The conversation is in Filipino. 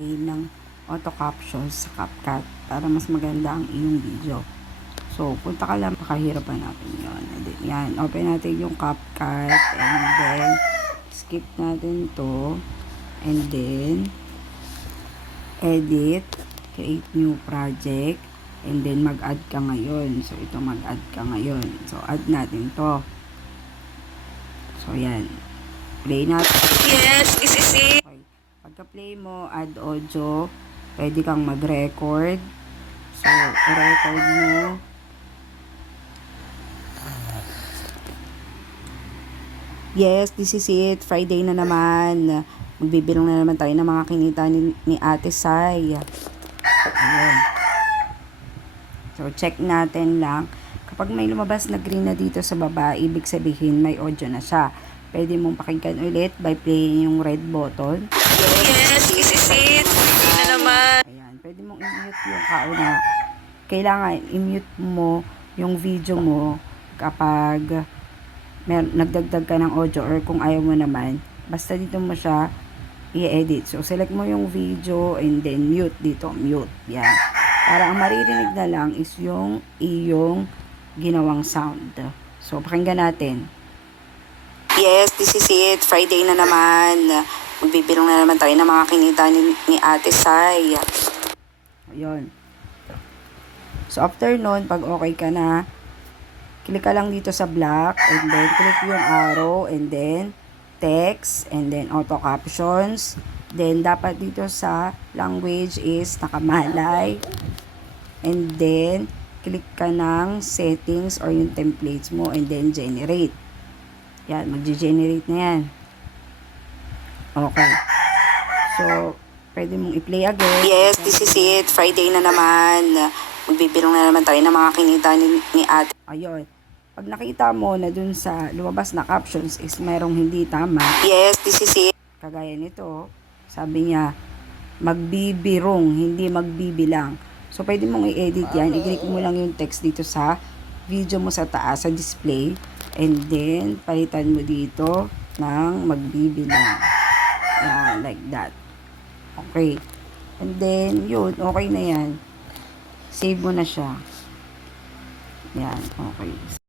ng auto captions sa CapCut para mas maganda ang iyong video. So, punta ka lang, pakahirapan natin yun. Yan, open natin yung CapCut and then skip natin to and then edit, create new project and then mag-add ka ngayon. So, ito mag-add ka ngayon. So, add natin to. So, yan. Play natin. Yes, this is it. Okay. Pagka-play mo, add audio. Pwede kang mag-record. So, i-record mo. Yes, this is it. Friday na naman. Magbibilang na naman tayo ng mga kinita ni Ate Sai. Ayan. So, check natin lang. Kapag may lumabas na green na dito sa baba, ibig sabihin may audio na siya. Pwede mong pakinggan ulit by playing yung red button. Yes, this is it. Friday na naman. Ayan, pwede mong i-mute yung kauna. Kailangan i-mute mo yung video mo kapag nagdagdag ka ng audio or kung ayaw mo naman. Basta dito mo siya i-edit. So, select mo yung video and then mute dito. Mute. Yan. Para ang maririnig na lang is yung iyong ginawang sound. So, pakinggan natin. Yes, this is it. Friday na naman. Magbibilang na naman tayo ng mga kinita ni Ate Sai. Ayun. So, after nun, pag okay ka na, click ka lang dito sa black and then click yung arrow and then text and then auto captions. Then, dapat dito sa language is nakamalay. And then, click ka ng settings or yung templates mo and then generate. Yan, mag-generate na yan. Okay. So, pwede mong i-play again. Yes, this is it. Friday na naman. Magbibilang na naman tayo ng mga kinita ni Ate. Ayun. Pag nakita mo na dun sa lumabas na captions is merong hindi tama, Yes, this is it. kagaya nito, sabi niya, magbibirong, hindi magbibilang. So, pwede mong i-edit yan. I-click mo lang yung text dito sa video mo sa taas, sa display. And then, palitan mo dito ng magbibilang. Yan, like that. Okay. And then, yun, okay na yan. Save mo na siya. Yan, okay.